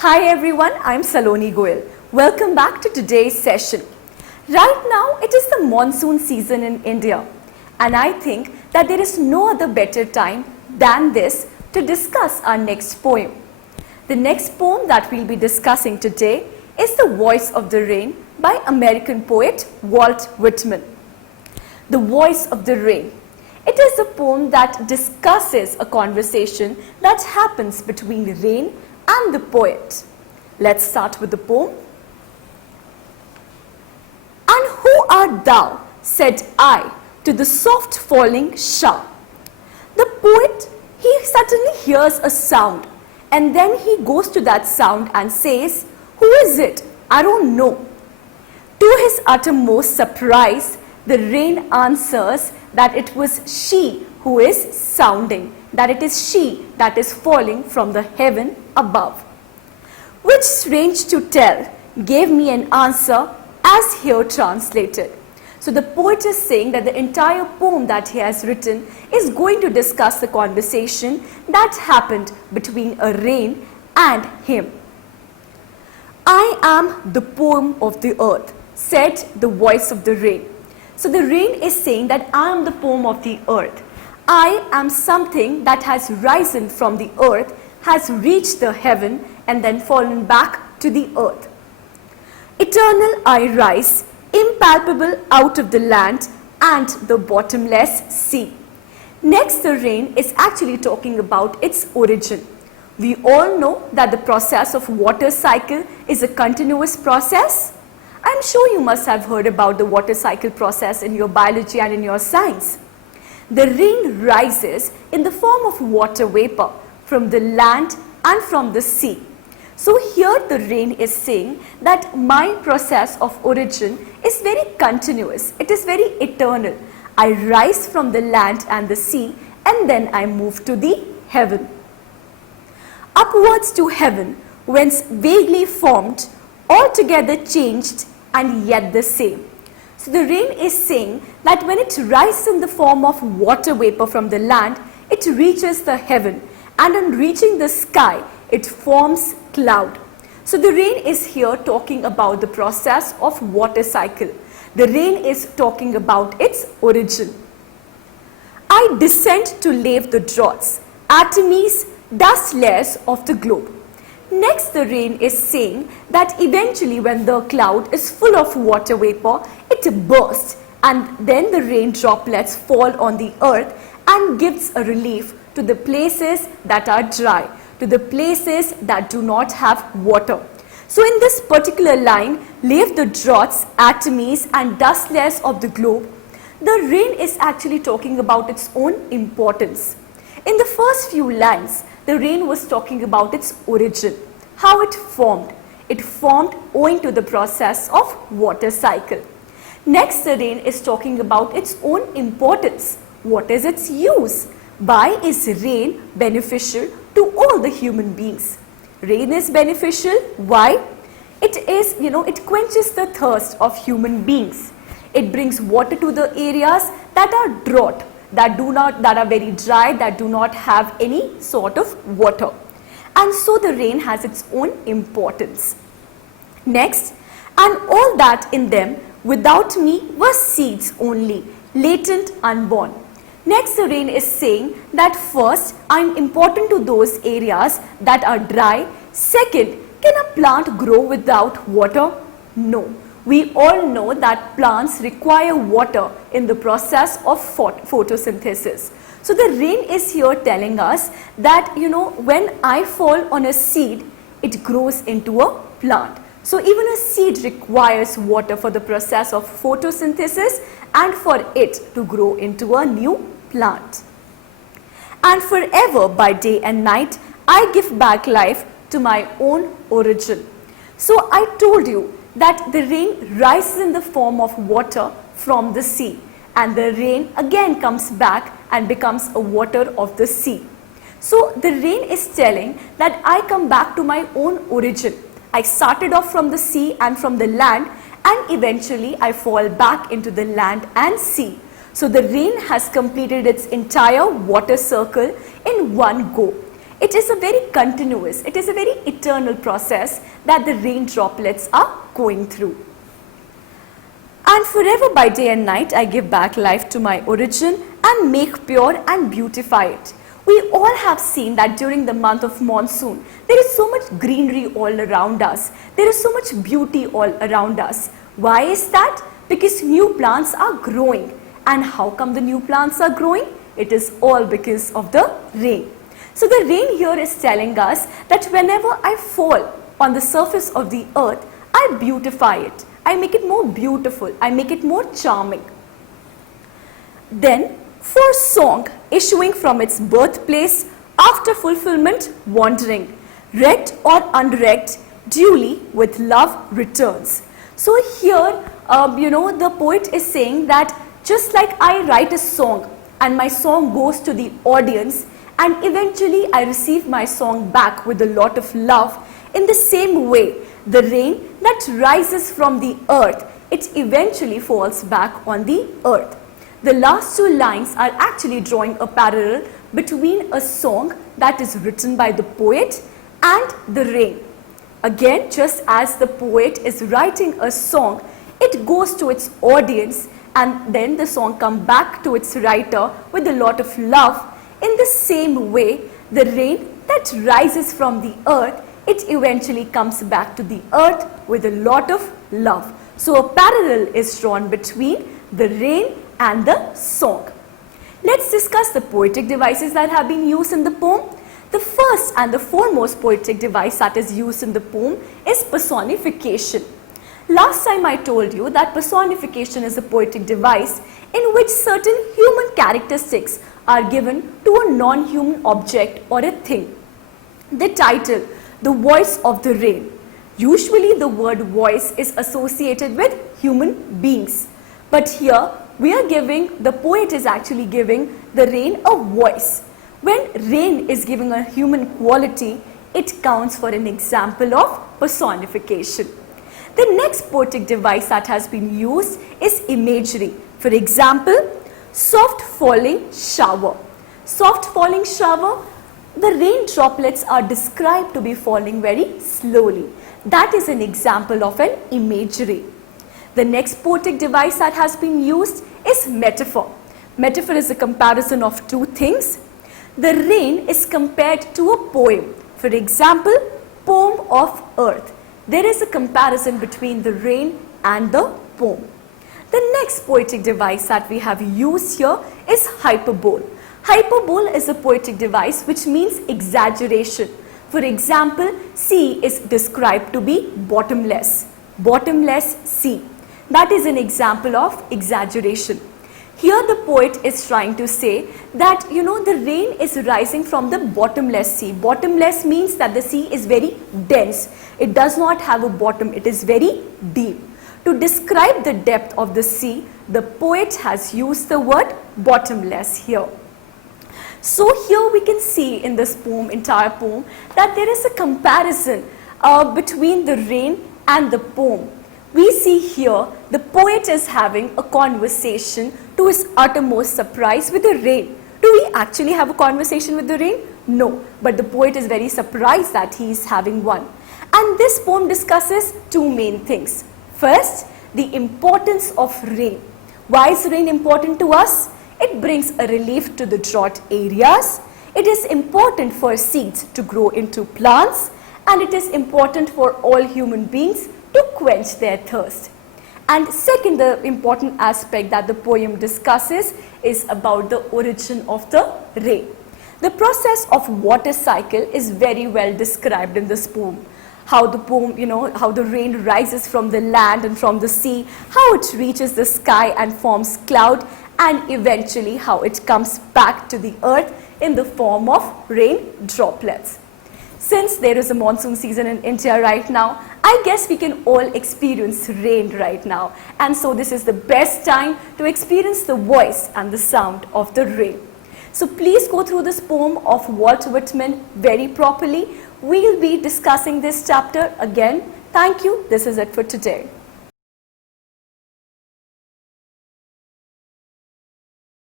Hi everyone, I'm Saloni Goyal. Welcome back to today's session. Right now, it is the monsoon season in India, and I think that there is no other better time than this to discuss our next poem. The next poem that we'll be discussing today is The Voice of the Rain by American poet Walt Whitman. The Voice of the Rain. It is a poem that discusses a conversation that happens between the rain and the poet. Let's start with the poem. And who art thou, said I, to the soft falling shower. The poet, he suddenly hears a sound, and then he goes to that sound and says, who is it? I don't know. To his uttermost surprise, the rain answers that it was she who is sounding, that it is she that is falling from the heaven above. Which, strange to tell, gave me an answer as here translated. So the poet is saying that the entire poem that he has written is going to discuss the conversation that happened between a rain and him. I am the poem of the earth, said the voice of the rain. So the rain is saying that I am the poem of the earth. I am something that has risen from the earth, has reached the heaven and then fallen back to the earth. Eternal I rise, impalpable out of the land and the bottomless sea. Next, the rain is actually talking about its origin. We all know that the process of water cycle is a continuous process. I'm sure you must have heard about the water cycle process in your biology and in your science. The rain rises in the form of water vapor from the land and from the sea. So here the rain is saying that my process of origin is very continuous. It is very eternal. I rise from the land and the sea and then I move to the heaven. Upwards to heaven, whence vaguely formed, altogether changed and yet the same. So the rain is saying that when it rises in the form of water vapor from the land, it reaches the heaven, and on reaching the sky, it forms cloud. So the rain is here talking about the process of water cycle. The rain is talking about its origin. I descend to lave the draughts, atomies, dust layers of the globe. Next, the rain is saying that eventually when the cloud is full of water vapor, it bursts and then the rain droplets fall on the earth and gives a relief to the places that are dry, to the places that do not have water. So in this particular line, lave the draughts, atomies and dust layers of the globe, the rain is actually talking about its own importance. In the first few lines, the rain was talking about its origin, how it formed. It formed owing to the process of water cycle. Next, the rain is talking about its own importance. What is its use? Why is rain beneficial to all the human beings? Rain is beneficial. Why? It quenches the thirst of human beings. It brings water to the areas that are drought, that are very dry, that do not have any sort of water. And so the rain has its own importance. Next, and all that in them without me were seeds only, latent, unborn. Next, the rain is saying that first, I am important to those areas that are dry. Second, can a plant grow without water? No. We all know that plants require water in the process of photosynthesis. So the rain is here telling us that, when I fall on a seed, it grows into a plant. So even a seed requires water for the process of photosynthesis and for it to grow into a new plant. And forever by day and night, I give back life to my own origin. So I told you that the rain rises in the form of water from the sea, and the rain again comes back and becomes a water of the sea. So the rain is telling that I come back to my own origin. I started off from the sea and from the land, and eventually I fall back into the land and sea. So the rain has completed its entire water circle in one go. It is a very continuous, it is a very eternal process that the rain droplets are going through. And forever by day and night I give back life to my origin and make pure and beautify it. We all have seen that during the month of monsoon, there is so much greenery all around us. There is so much beauty all around us. Why is that? Because new plants are growing. And how come the new plants are growing? It is all because of the rain. So the rain here is telling us that whenever I fall on the surface of the earth, I beautify it. I make it more beautiful. I make it more charming. Then, for song issuing from its birthplace, after fulfillment wandering, wrecked or unwrecked, duly with love returns. So here, the poet is saying that just like I write a song and my song goes to the audience and eventually I receive my song back with a lot of love, in the same way, the rain that rises from the earth, it eventually falls back on the earth. The last two lines are actually drawing a parallel between a song that is written by the poet and the rain. Again, just as the poet is writing a song, it goes to its audience and then the song comes back to its writer with a lot of love. In the same way, the rain that rises from the earth, it eventually comes back to the earth with a lot of love. So a parallel is drawn between the rain and the song. Let's discuss the poetic devices that have been used in the poem. The first and the foremost poetic device that is used in the poem is personification. Last time I told you that personification is a poetic device in which certain human characteristics are given to a non-human object or a thing. The title, The Voice of the Rain. Usually the word voice is associated with human beings. But here the poet is actually giving the rain a voice. When rain is giving a human quality, it counts for an example of personification. The next poetic device that has been used is imagery. For example, soft falling shower. Soft falling shower, the rain droplets are described to be falling very slowly. That is an example of an imagery. The next poetic device that has been used is metaphor. Metaphor is a comparison of two things. The rain is compared to a poem. For example, poem of earth. There is a comparison between the rain and the poem. The next poetic device that we have used here is hyperbole. Hyperbole is a poetic device which means exaggeration. For example, sea is described to be bottomless. Bottomless sea. That is an example of exaggeration. Here the poet is trying to say that the rain is rising from the bottomless sea. Bottomless means that the sea is very dense. It does not have a bottom. It is very deep. To describe the depth of the sea, the poet has used the word bottomless here. So here we can see in this poem, entire poem, that there is a comparison between the rain and the poem. We see here the poet is having a conversation to his uttermost surprise with the rain. Do we actually have a conversation with the rain? No, but the poet is very surprised that he is having one. And this poem discusses two main things. First, the importance of rain. Why is rain important to us? It brings a relief to the drought areas. It is important for seeds to grow into plants, and it is important for all human beings to quench their thirst. And second, the important aspect that the poem discusses is about the origin of the rain. The process of water cycle is very well described in this poem. How the poem, how the rain rises from the land and from the sea, how it reaches the sky and forms cloud, and eventually how it comes back to the earth in the form of rain droplets. Since there is a monsoon season in India right now, I guess we can all experience rain right now. And so this is the best time to experience the voice and the sound of the rain. So please go through this poem of Walt Whitman very properly. We will be discussing this chapter again. Thank you. This is it for today.